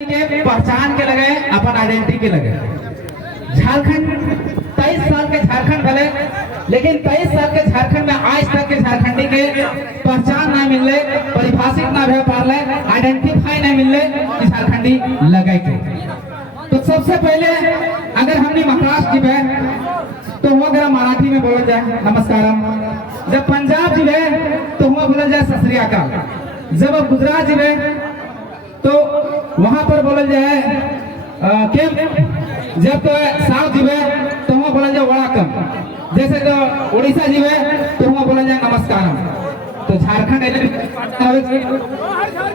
के पहचान के लगे, अपन आइडेंटिटी के लगे। झारखंड 23 साल के झारखंड भले, लेकिन 23 साल के झारखंड में आज तक के झारखंडी के पहचान ना मिलले, परिभाषित ना भे पारले, आइडेंटिफाई नहीं मिलले कि झारखंडी लगे के। तो सबसे पहले अगर हमने महाराष्ट्र जी में तो वो अगर मराठी में बोला जाए नमस्कारम, जब पंजाब जी में तो वो बोला जाए सत श्री अकाल, जब गुजरात जी में तो वहां पर बोला जाए केम, जब तो साउथ जी में तो वहां बोला जाए वड़ाकम, जैसे तो उड़ीसा जी में तो वहां बोला जाए नमस्कारम। तो झारखंड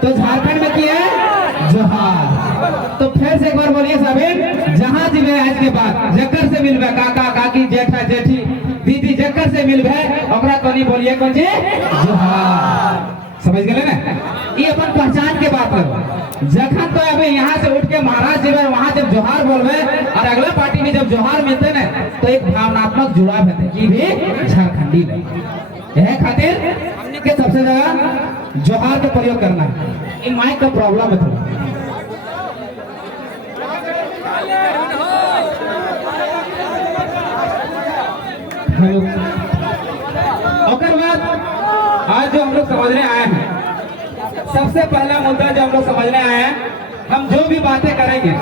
तो झारखंड में की है जोहार। तो फिर से एक बार बोलिए सभी, जहां जी में आज के बाद जक्कर से मिलबे, काका काकी जेठा जेठी दीदी जक्कर से मिलबे ओकरा कोनी बोलिए कौन जी जोहार। समझ गए ना, ये अपन पहचान के बात है। जखन तो अभी यहाँ से उठ के महाराज जी में वहां जब जोहार बोलबे और अगला पार्टी में जब जोहार मिलते ना तो एक भावनात्मक जुड़ाव है कि भी झारखंडी है खातिर के सबसे ज्यादा जोहार का प्रयोग करना। इन माइक का प्रॉब्लम है थोड़ा। और बाद आज जो हम लोग समझने आए हैं, सबसे पहला मुद्दा जो हम लोग समझने आए हैं, हम जो भी बातें करेंगे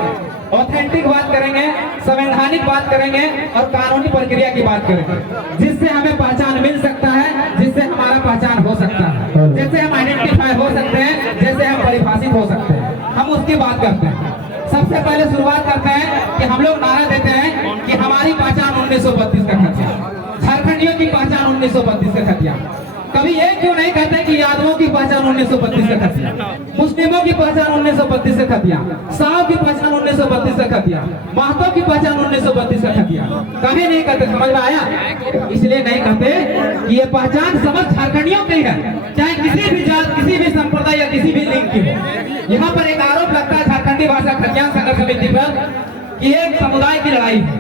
ऑथेंटिक बात करेंगे, संवैधानिक बात करेंगे और कानूनी प्रक्रिया की बात करेंगे, जिससे हमें पहचान मिल सकता है, जिससे हमारा पहचान हो सकता है, जिससे हम आइडेंटिफाई हो सकते हैं, जैसे हम परिभाषित हो सकते हैं, हम उसकी बात करते हैं। सबसे पहले शुरुआत करते हैं कि हम लोग नारा देते हैं कि हमारी पहचान 1932 का खतिया, झारखंडियों की पहचान 1932 का खतिया। कभी ये क्यों नहीं कहते कि यादवों की पहचान 1932 का खतिया, मुस्लिमों की पहचान 1932 का खतिया, साव की पहचान 1932 का खतिया, महतो की पहचान 1932 का खतिया, कभी नहीं कहते। समझ में आया? इसलिए नहीं कहते कि ये पहचान समस्त झारखंडियों की है, चाहे किसी भी जात, किसी भी संप्रदाय या किसी भी लिंग की हो। यहाँ पर एक आरोप लगता है झारखंडी भाषा खतियान संघर्ष समिति पर कि एक समुदाय की लड़ाई है,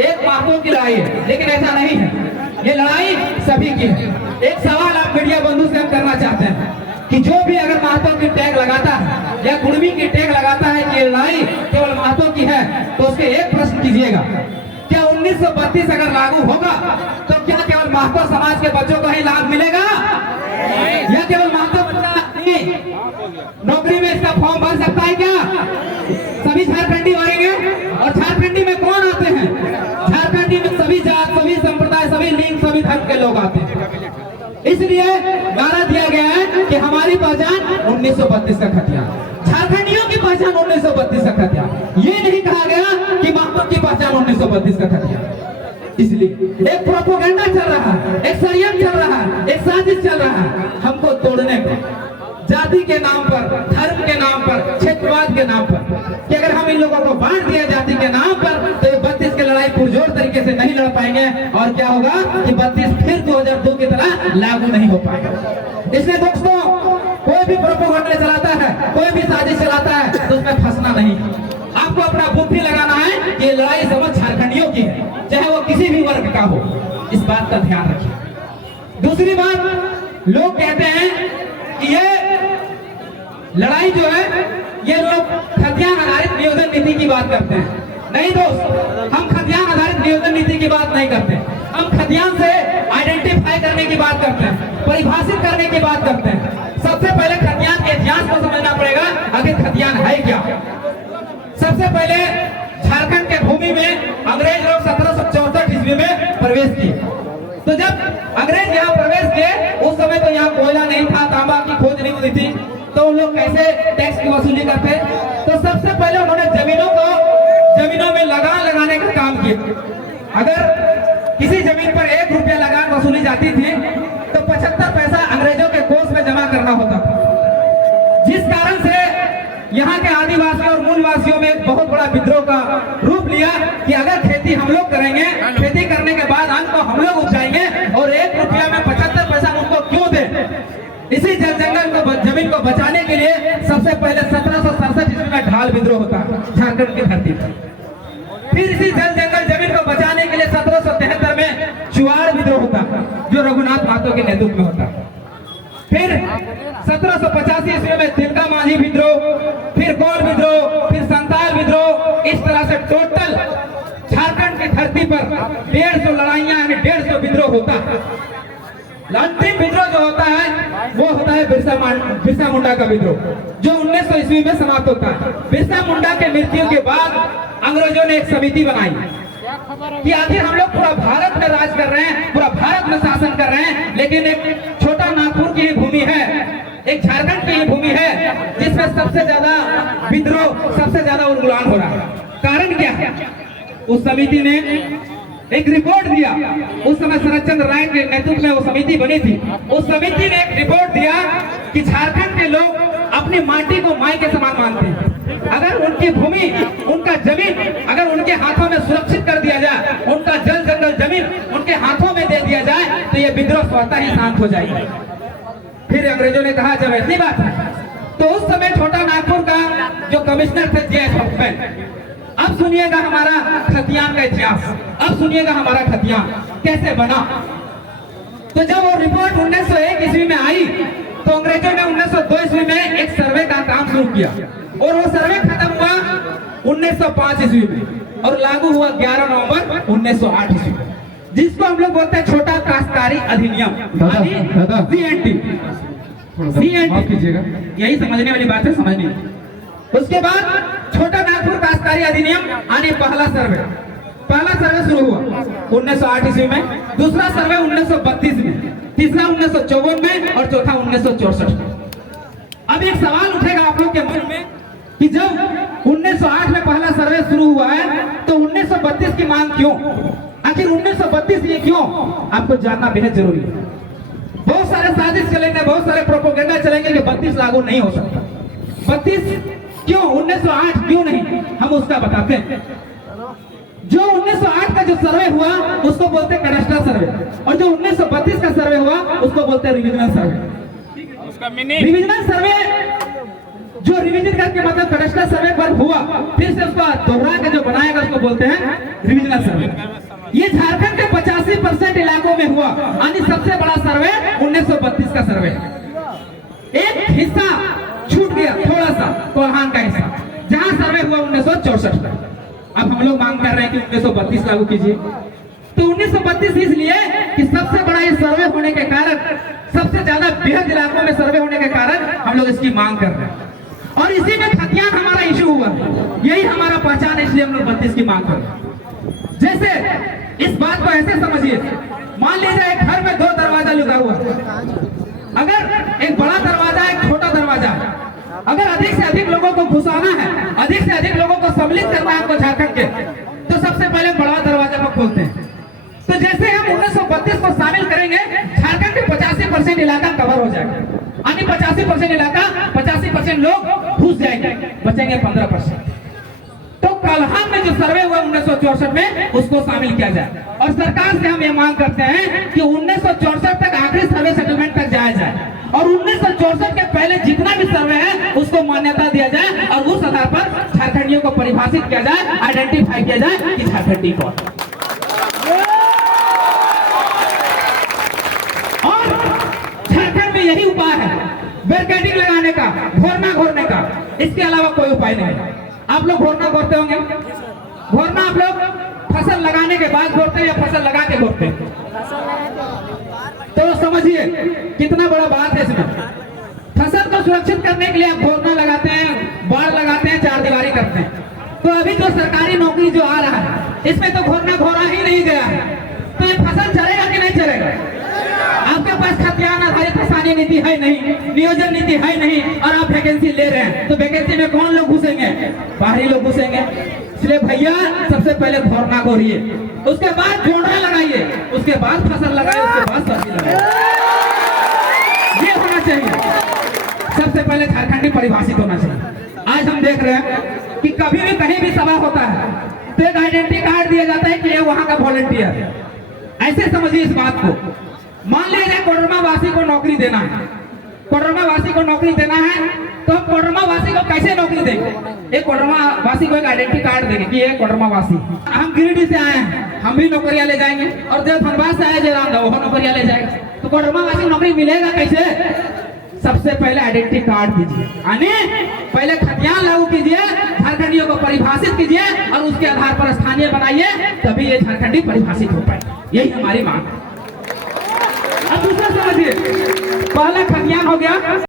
एक महतो की लड़ाई है, लेकिन ऐसा नहीं है। ये लड़ाई सभी की है। एक सवाल आप मीडिया बंधु से हम करना चाहते हैं कि जो भी अगर महतो की टैग लगाता है या कुर्मी की टैग लगाता है कि ये लड़ाई केवल महतो की है, तो उसके एक प्रश्न कीजिएगा, क्या 1932 अगर लागू होगा तो क्या केवल महतो समाज के बच्चों को ही लाभ मिलेगा या केवल महतो बच्चा नौकरी में इसका फॉर्म भर सकता है? क्या सभी झारखंडी भरेंगे? और झारखंडी में कौन आते हैं? झारखंडी में सभी जात, सभी संप्रदाय, सभी लिंग, सभी धर्म के लोग आते हैं। इसलिए नारा दिया गया है कि हमारी पहचान 1932 का खतिया, झारखंडियों की पहचान 1932 का खतिया। ये नहीं कहा गया कि महतो की पहचान 1932 का खतिया। इसलिए एक प्रोपोगंडा चल रहा है, एक षड्यंत्र चल रहा है, एक साजिश चल रहा है हमको तोड़ने को, जाति के नाम पर, धर्म के नाम पर, क्षेत्रवाद के नाम पर, कि अगर हम इन लोगों को बांट दिया जाति के नाम पर तो ये 32 की लड़ाई पुरजोर तरीके से नहीं लड़ पाएंगे और क्या होगा कि 32 फिर 2002 की तरह लागू नहीं हो पाएगा। इसलिए दोस्तों, कोई भी प्रोपोगंडा चलाता है, कोई भी साजिश चलाता है तो उसमें फंसना नहीं। आपको अपना बुद्धि लगाना है कि ये लड़ाई समझ झारखंडियों की है, चाहे वो किसी भी वर्ग का हो। इस बात का ध्यान रखिए। दूसरी बात, लोग कहते हैं कि ये लड़ाई जो है ये लोग खतियान आधारित नियोजन नीति की बात करते हैं। नहीं दोस्त, हम खतियान आधारित नियोजन नीति की बात नहीं करते। हम खतियान से आइडेंटिफाई करने की बात करते हैं, परिभाषित करने की बात करते हैं। सबसे पहले खतियान के इतिहास को समझना पड़ेगा, आखिर खतियान है क्या। सबसे पहले झारखंड के भूमि में अंग्रेज लोग 1764 ईस्वी में प्रवेश किए। तो जब अंग्रेज यहाँ प्रवेश किए उस समय तो यहाँ कोयला नहीं था, तांबा की खोज नहीं हुई थी, तो उन लोग कैसे टैक्स की वसूली करते? तो सबसे पहले उन्होंने जमीनों में लगान लगाने का काम किया। अगर किसी जमीन पर 1 रुपया लगान वसूली जाती थी तो 75 पैसा अंग्रेजों के कोष में जमा करना होता था, जिस कारण से यहाँ के आदिवासियों और मूलवासियों में बहुत बड़ा विद्रोह का रूप लिया कि अगर खेती हम लोग करेंगे, खेती करने के बाद अन्न को हम लोग उपजाएंगे और 1 रुपया में 75 पैसा उनको क्यों दे। इसी जंगल को, जमीन को बचाने के लिए सबसे पहले 1767 ईस्वी में ढाल विद्रोह होता झारखंड की धरती पर। फिर इसी जंगल जमीन को बचाने के लिए 1773 में चुआड़ विद्रोह होता जो रघुनाथ महतो के नेतृत्व में होता। फिर 1785 ईस्वी में तिलका मांझी विद्रोह, फिर गौर विद्रोह, फिर संताल विद्रोह, इस तरह से टोटल झारखंड की धरती पर 150 लड़ाइयां यानी 150 विद्रोह होता है। अंतिम विद्रोह जो होता है वो होता है बिरसा मुंडा का विद्रोह, जो 1900 ईस्वी में समाप्त होता है। बिरसा मुंडा के मृत्यु के बाद अंग्रेजों ने एक समिति बनाई कि आखिर हम लोग पूरा भारत में राज कर रहे हैं, पूरा भारत में शासन कर रहे हैं, लेकिन एक छोटा नागपुर की ही भूमि है, एक झारखंड की ही भूमि है जिसमें सबसे ज्यादा विद्रोह, सबसे ज्यादा उन्मूलन हो रहा है। कारण क्या है? उस समिति ने एक रिपोर्ट दिया। उस समय शरद चंद्र राय के नेतृत्व में वो समिति बनी थी। उस समिति ने एक रिपोर्ट दिया कि झारखंड के लोग अपनी माटी को माई के समान मानते हैं। अगर उनकी भूमि, उनका जमीन अगर उनके हाथों में सुरक्षित कर दिया जाए, उनका जल जंगल जमीन उनके हाथों में दे दिया जाए, तो ये विद्रोह स्वतः ही शांत हो जाएगी। फिर अंग्रेजों ने कहा जब ऐसी बात है तो उस समय छोटा नागपुर का जो कमिश्नर थे जे.एस. हॉफमैन, अब सुनिएगा हमारा खतियान का इतिहास, अब सुनिएगा हमारा खतियान कैसे बना। तो जब वो रिपोर्ट 1901 ईस्वी में आई तो अंग्रेजों ने 1902 ईस्वी में एक सर्वे का काम शुरू किया और वो सर्वे खत्म हुआ 1905 ईस्वी में और लागू हुआ 11 नवंबर 1908 ईस्वी में, जिसको हम लोग बोलते हैं छोटा काश्तकारी अधिनियम, कीजिएगा, यही समझने वाली बात है, समझनी। उसके बाद छोटा नागपुर काश्तकारी अधिनियम आने पहला सर्वे शुरू हुआ 1908 ईस्वी में, दूसरा सर्वे 1932 में, तीसरा 1954 में और चौथा 1964 में। अब एक सवाल उठेगा आप लोग के मन में कि जब 1908 में पहला सर्वे शुरू हुआ है तो 1932 की मांग क्यों? आखिर 1932 ये क्यों? आपको जानना बेहद जरूरी है। बहुत सारे साजिश चलेंगे, बहुत सारे प्रोपोगेंडा चलेंगे कि 32 लागू नहीं हो सकता। 32 क्यों, 1908 क्यों नहीं, हम उसका बताते हैं। जो 1908 का जो सर्वे हुआ उसको बोलते हैं कैडेस्ट्रल सर्वे, और जो 1932 का सर्वे हुआ उसको बोलते हैं रिविजनल सर्वे। उसका मीनिंग रिविजनल सर्वे, जो रिविजन करके मतलब कैडेस्ट्रल सर्वे पर हुआ, फिर से उसको दोहरा के जो बनाएगा उसको बोलते हैं रिविजनल सर्वे। ये झारखंड के 85% इलाकों में हुआ, यानी सबसे बड़ा सर्वे 1932 का सर्वे। एक हिस्सा छूट गया थोड़ा सा, कोल्हान का हिस्सा, जहां सर्वे हुआ 1964 में। अब हम लोग मांग कर रहे हैं कि 1932 लागू कीजिए। तो 1932 इसलिए कि सबसे बड़ा ये सर्वे होने के कारण, सबसे ज्यादा बेहद इलाकों में सर्वे होने के कारण हम लोग इसकी मांग कर रहे हैं, और इसी में खतियान हमारा इशू हुआ, यही हमारा पहचान है, इसलिए हम लोग 32 की मांग कर रहे हैं। जैसे इस बात को ऐसे समझिए, मान लीजिए एक घर में 2 दरवाजा लगा हुआ, अगर एक बड़ा दरवाजा एक छोटा दरवाजा, अगर अधिक से अधिक लोगों को घुसाना है, अधिक से अधिक लोगों को सम्मिलित करना है आपको झारखंड के, तो सबसे पहले बड़ा दरवाजा को खोलते हैं। तो जैसे हम 1932 को शामिल करेंगे, झारखंड के 85% इलाका कवर हो जाएगा, यानी 85% इलाका, 85% लोग घुस जाएंगे, बचेंगे 15%। तो कोल्हान में जो सर्वे हुआ 1964 में, उसको शामिल किया जाए। और सरकार से हम ये मांग करते हैं कि 1964 तक आखिरी सर्वे सेटलमेंट तक जाया जाए, और 1964 के पहले जितना भी सर्वे है उसको मान्यता दिया जाए, और उस आधार पर झारखंडियों को परिभाषित किया जाए, आइडेंटिफाई किया जाए कि झारखंडी कौन। और झारखंड में यही उपाय है, बैरिकेडिंग लगाने का, घोरना घोरने का, इसके अलावा कोई उपाय नहीं है। आप लोग घोरना घोरते होंगे, घोरना आप लोग फसल लगाने के बाद घोरते हैं या फसल लगा के घोरते हैं? तो समझिए कितना बड़ा बात है इसमें। फसल को सुरक्षित करने के लिए आप घोरना लगाते हैं, बाढ़ लगाते हैं, चार दीवारी करते हैं। तो अभी जो सरकारी नौकरी जो आ रहा है, इसमें तो घोरना घोरा ही नहीं गया है, तो ये फसल चलेगा कि नहीं चलेगा? आपके पास खतियान आधारित किसानी नीति है नहीं, नियोजन नीति है नहीं, और आप वैकेंसी ले रहे हैं, तो वैकेंसी में कौन लोग घुसेंगे? बाहरी लोग घुसेंगे। इसलिए भैया सबसे पहले घोरना घोरिए, उसके बाद जोड़ा लगाइए, उसके बाद फसल लगाइए, उसके बाद सब्जी लगाइए। ये होना चाहिए, सबसे पहले झारखंडी परिभाषित होना चाहिए। आज हम देख रहे हैं कि कभी भी कहीं भी सभा होता है तो एक आइडेंटिटी कार्ड दिया जाता है कि ये वहां का वॉलंटियर। ऐसे समझिए इस बात को। मान लीजिए कोडरमा वासी को नौकरी देना है, कोडरमा वासी को नौकरी देना है, तो हम कोडरमा वासी को कैसे नौकरी देंगे? एक कोडरमा वासी को एक आइडेंटिटी कार्ड देंगे कि ये कोडरमा वासी। हम गिरिडीह से आए हैं, हम भी नौकरियां ले जाएंगे, और जो धनबाद से आए जयराम वो नौकरियां ले जाएगा, तो कोडरमा वासी को नौकरी मिलेगा कैसे? सबसे पहले आइडेंटिटी कार्ड दीजिए, यानी पहले खतियान लागू कीजिए, झारखंडियों को परिभाषित कीजिए और उसके आधार पर स्थानीय बनाइए, तभी ये झारखंडी परिभाषित हो पाए। यही हमारी मांग है। अब दूसरा समझिए, पहले खतियान हो गया।